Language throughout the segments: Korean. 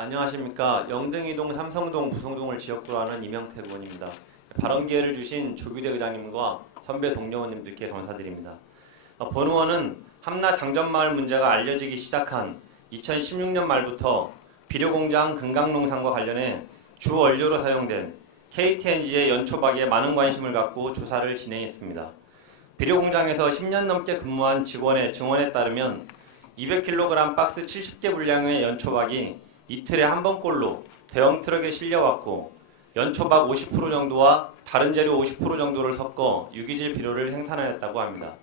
안녕하십니까. 영등이동, 삼성동, 부성동을 지역구로 하는 이명택 의원입니다. 발언 기회를 주신 조규대 의장님과 선배 동료 의원님들께 감사드립니다. 본 의원은 함나 장전마을 문제가 알려지기 시작한 2016년 말부터 비료공장 금강농산과 관련해 주 원료로 사용된 KTNG의 연초박에 많은 관심을 갖고 조사를 진행했습니다. 비료공장에서 10년 넘게 근무한 직원의 증언에 따르면 200kg 박스 70개 분량의 연초박이 이틀에 한 번꼴로 대형 트럭에 실려왔고 연초박 50% 정도와 다른 재료 50% 정도를 섞어 유기질 비료를 생산하였다고 합니다.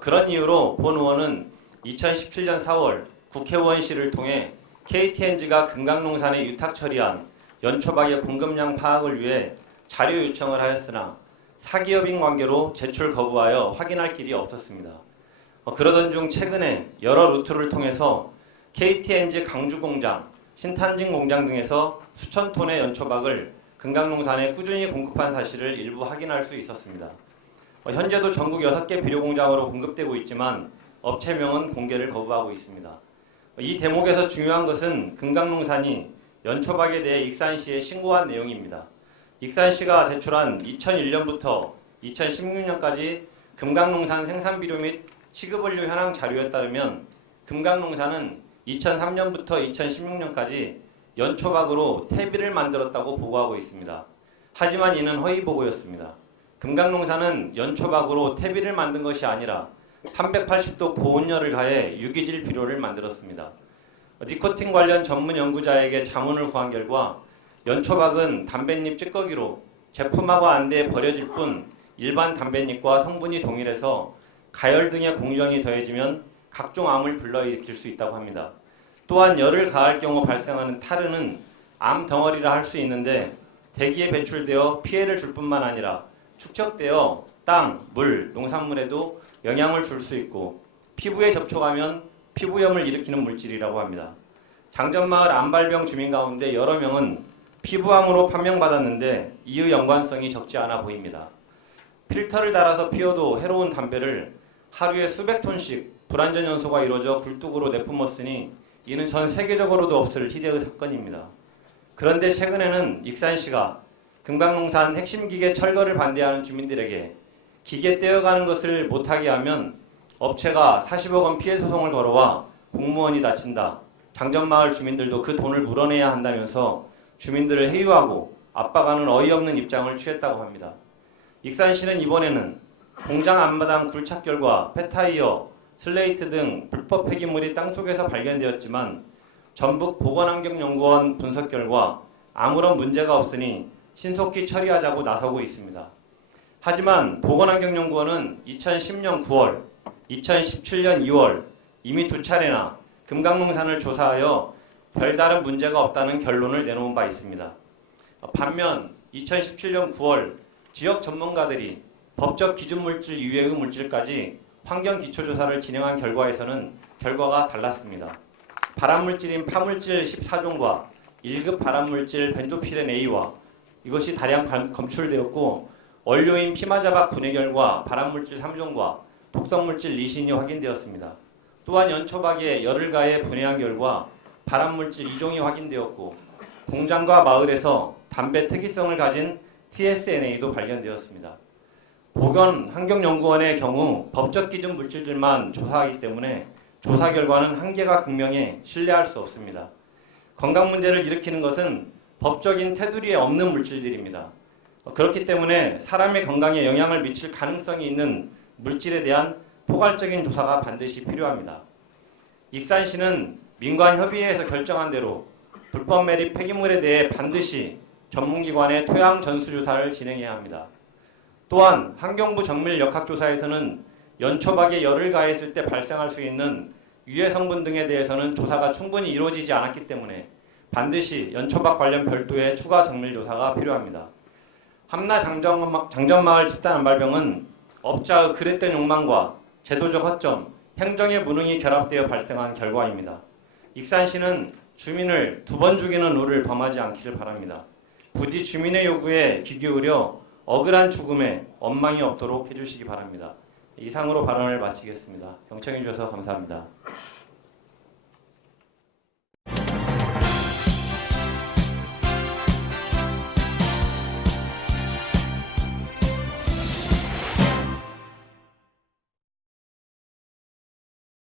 그런 이유로 본 의원은 2017년 4월 국회의원실을 통해 KTNG가 금강농산에 유탁 처리한 연초박의 공급량 파악을 위해 자료 요청을 하였으나 사기업인 관계로 제출 거부하여 확인할 길이 없었습니다. 그러던 중 최근에 여러 루트를 통해서 KTNG 강주공장, 신탄진 공장 등에서 수천 톤의 연초박을 금강농산에 꾸준히 공급한 사실을 일부 확인할 수 있었습니다. 현재도 전국 6개 비료공장으로 공급되고 있지만 업체명은 공개를 거부하고 있습니다. 이 대목에서 중요한 것은 금강농산이 연초박에 대해 익산시에 신고한 내용입니다. 익산시가 제출한 2001년부터 2016년까지 금강농산 생산비료 및 취급원료 현황 자료에 따르면 금강농산은 2003년부터 2016년까지 연초박으로 퇴비를 만들었다고 보고하고 있습니다. 하지만 이는 허위 보고였습니다. 금강농산은 연초박으로 퇴비를 만든 것이 아니라 380도 고온열을 가해 유기질 비료를 만들었습니다. 니코틴 관련 전문 연구자에게 자문을 구한 결과 연초박은 담뱃잎 찌꺼기로 제품화가 안 돼 버려질 뿐 일반 담뱃잎과 성분이 동일해서 가열 등의 공정이 더해지면 각종 암을 불러일으킬 수 있다고 합니다. 또한 열을 가할 경우 발생하는 타르는 암 덩어리라 할 수 있는데 대기에 배출되어 피해를 줄 뿐만 아니라 축적되어 땅, 물, 농산물에도 영향을 줄 수 있고 피부에 접촉하면 피부염을 일으키는 물질이라고 합니다. 장전마을 암발병 주민 가운데 여러 명은 피부암으로 판명받았는데 이의 연관성이 적지 않아 보입니다. 필터를 달아서 피워도 해로운 담배를 하루에 수백 톤씩 불완전 연소가 이루어져 굴뚝으로 내뿜었으니 이는 전 세계적으로도 없을 희대의 사건입니다. 그런데 최근에는 익산시가 금강농산 핵심 기계 철거를 반대하는 주민들에게 기계 떼어가는 것을 못하게 하면 업체가 40억 원 피해 소송을 걸어와 공무원이 다친다. 장전마을 주민들도 그 돈을 물어내야 한다면서 주민들을 해유하고 압박하는 어이없는 입장을 취했다고 합니다. 익산시는 이번에는 공장 앞마당 굴착 결과 폐타이어, 슬레이트 등 불법 폐기물이 땅속에서 발견되었지만 전북 보건환경연구원 분석 결과 아무런 문제가 없으니 신속히 처리하자고 나서고 있습니다. 하지만 보건환경연구원은 2010년 9월, 2017년 2월 이미 2차례나 금강농산을 조사하여 별다른 문제가 없다는 결론을 내놓은 바 있습니다. 반면 2017년 9월 지역 전문가들이 법적 기준 물질 이외의 물질까지 환경 기초조사를 진행한 결과에서는 결과가 달랐습니다. 발암물질인 파물질 14종과 1급 발암물질 벤조피렌 A와 이것이 다량 검출되었고 원료인 피마자박 분해 결과 발암물질 3종과 독성물질 리신이 확인되었습니다. 또한 연초박에 열을 가해 분해한 결과 발암물질 2종이 확인되었고 공장과 마을에서 담배 특이성을 가진 TSNA도 발견되었습니다. 보건환경연구원의 경우 법적 기준 물질들만 조사하기 때문에 조사 결과는 한계가 극명해 신뢰할 수 없습니다. 건강 문제를 일으키는 것은 법적인 테두리에 없는 물질들입니다. 그렇기 때문에 사람의 건강에 영향을 미칠 가능성이 있는 물질에 대한 포괄적인 조사가 반드시 필요합니다. 익산시는 민관협의회에서 결정한 대로 불법 매립 폐기물에 대해 반드시 전문기관의 토양 전수조사를 진행해야 합니다. 또한 환경부 정밀 역학조사에서는 연초박에 열을 가했을 때 발생할 수 있는 유해 성분 등에 대해서는 조사가 충분히 이루어지지 않았기 때문에 반드시 연초박 관련 별도의 추가 정밀 조사가 필요합니다. 함나 장전마을 집단 암발병은 업자의 그릇된 욕망과 제도적 허점, 행정의 무능이 결합되어 발생한 결과입니다. 익산시는 주민을 2번 죽이는 우를 범하지 않기를 바랍니다. 부디 주민의 요구에 귀 기울여 억울한 죽음에 원망이 없도록 해주시기 바랍니다. 이상으로 발언을 마치겠습니다. 경청해 주셔서 감사합니다.